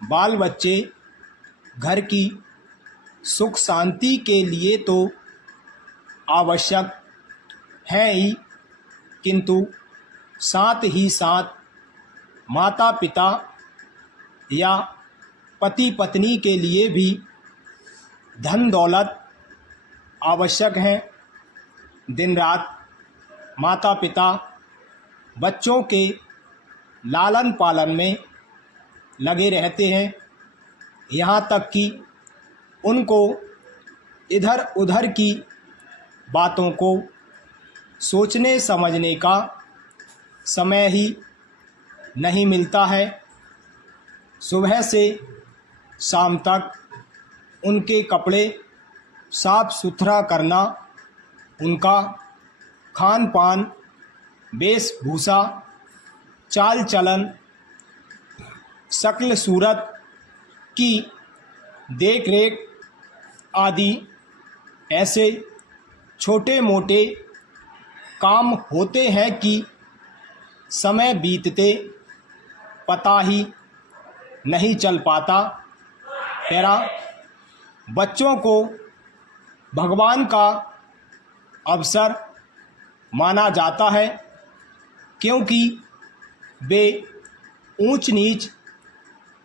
बाल बच्चे घर की सुख शांति के लिए तो आवश्यक हैं ही, किंतु साथ ही साथ माता पिता या पति पत्नी के लिए भी धन दौलत आवश्यक है। दिन रात माता पिता बच्चों के लालन पालन में लगे रहते हैं, यहाँ तक कि उनको इधर उधर की बातों को सोचने समझने का समय ही नहीं मिलता है। सुबह से शाम तक उनके कपड़े साफ सुथरा करना, उनका खान पान, वेशभूषा, चाल चलन, शक्ल सूरत की देख रेख आदि ऐसे छोटे मोटे काम होते हैं कि समय बीतते पता ही नहीं चल पाता। मेरा बच्चों को भगवान का अवसर माना जाता है, क्योंकि वे ऊंच नीच,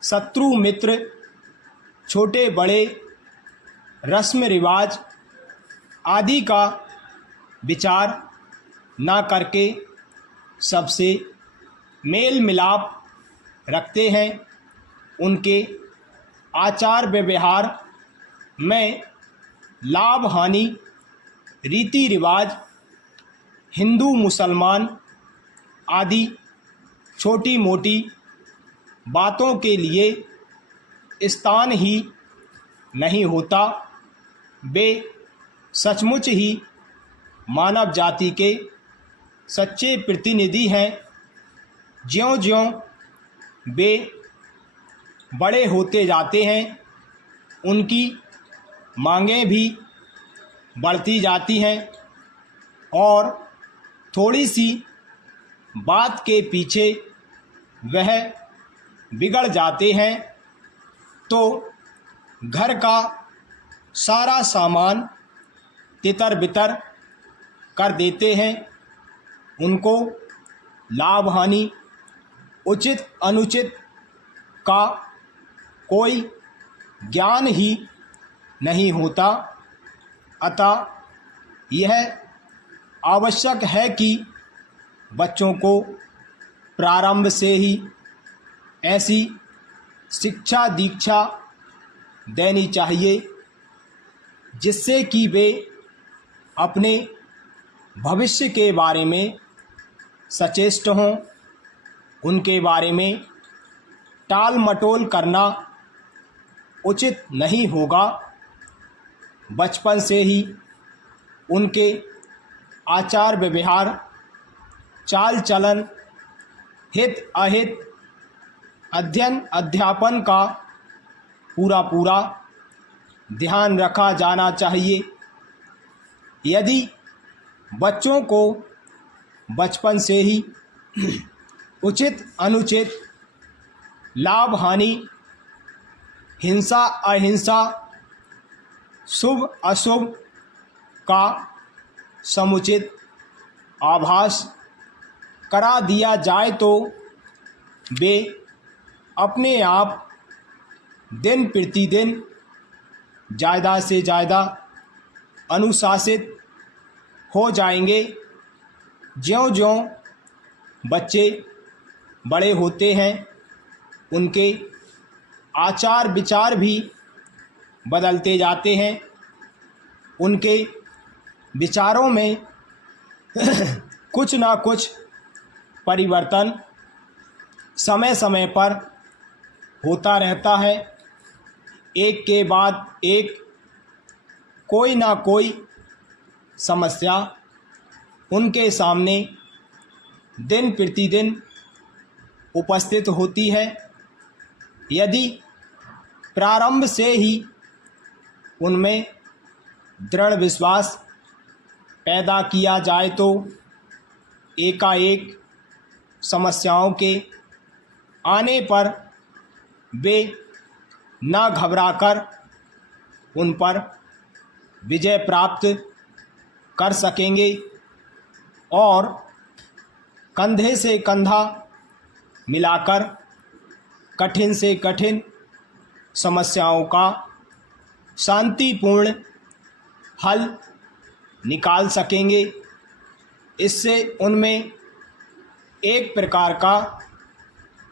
शत्रु मित्र, छोटे बड़े, रस्म रिवाज आदि का विचार ना करके सबसे मेल मिलाप रखते हैं। उनके आचार व्यवहार में लाभ हानि, रीति रिवाज, हिंदू मुसलमान आदि छोटी मोटी बातों के लिए स्थान ही नहीं होता। वे सचमुच ही मानव जाति के सच्चे प्रतिनिधि हैं। ज्यों-ज्यों वे बड़े होते जाते हैं, उनकी मांगें भी बढ़ती जाती हैं और थोड़ी सी बात के पीछे वह बिगड़ जाते हैं तो घर का सारा सामान तितर बितर कर देते हैं। उनको लाभ हानि, उचित अनुचित का कोई ज्ञान ही नहीं होता। अतः यह आवश्यक है कि बच्चों को प्रारंभ से ही ऐसी शिक्षा दीक्षा देनी चाहिए जिससे कि वे अपने भविष्य के बारे में सचेष्ट हों। उनके बारे में टाल मटोल करना उचित नहीं होगा। बचपन से ही उनके आचार व्यवहार, चाल चलन, हित अहित, अध्ययन अध्यापन का पूरा ध्यान रखा जाना चाहिए। यदि बच्चों को बचपन से ही उचित अनुचित, लाभ हानि, हिंसा अहिंसा, शुभ अशुभ का समुचित आभास करा दिया जाए तो वे अपने आप दिन प्रतिदिन ज़्यादा से ज़्यादा अनुशासित हो जाएंगे। ज्यों-ज्यों बच्चे बड़े होते हैं, उनके आचार विचार भी बदलते जाते हैं। उनके विचारों में कुछ ना कुछ परिवर्तन समय समय पर होता रहता है। एक के बाद एक कोई ना कोई समस्या उनके सामने दिन प्रतिदिन उपस्थित होती है। यदि प्रारंभ से ही उनमें दृढ़ विश्वास पैदा किया जाए तो एकाएक समस्याओं के आने पर वे न घबराकर उन पर विजय प्राप्त कर सकेंगे और कंधे से कंधा मिलाकर कठिन से कठिन समस्याओं का शांतिपूर्ण हल निकाल सकेंगे। इससे उनमें एक प्रकार का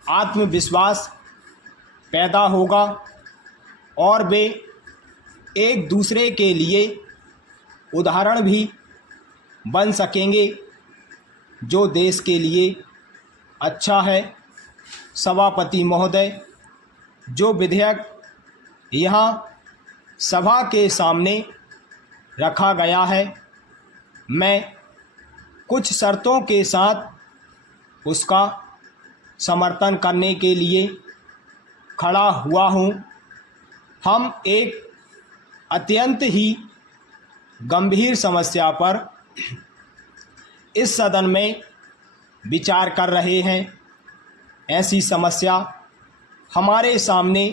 आत्मविश्वास पैदा होगा और वे एक दूसरे के लिए उदाहरण भी बन सकेंगे, जो देश के लिए अच्छा है। सभापति महोदय, जो विधेयक यहाँ सभा के सामने रखा गया है, मैं कुछ शर्तों के साथ उसका समर्थन करने के लिए खड़ा हुआ हूँ। हम एक अत्यंत ही गंभीर समस्या पर इस सदन में विचार कर रहे हैं। ऐसी समस्या हमारे सामने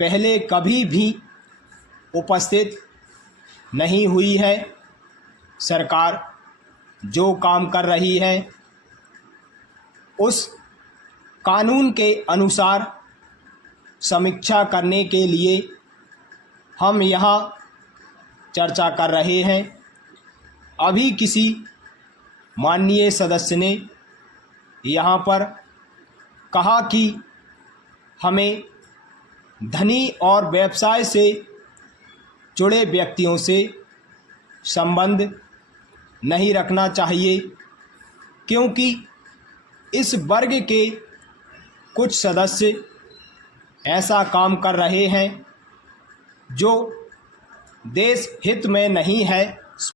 पहले कभी भी उपस्थित नहीं हुई है। सरकार जो काम कर रही है उस कानून के अनुसार समीक्षा करने के लिए हम यहाँ चर्चा कर रहे हैं। अभी किसी माननीय सदस्य ने यहाँ पर कहा कि हमें धनी और व्यवसाय से जुड़े व्यक्तियों से संबंध नहीं रखना चाहिए, क्योंकि इस वर्ग के कुछ सदस्य ऐसा काम कर रहे हैं जो देश हित में नहीं है।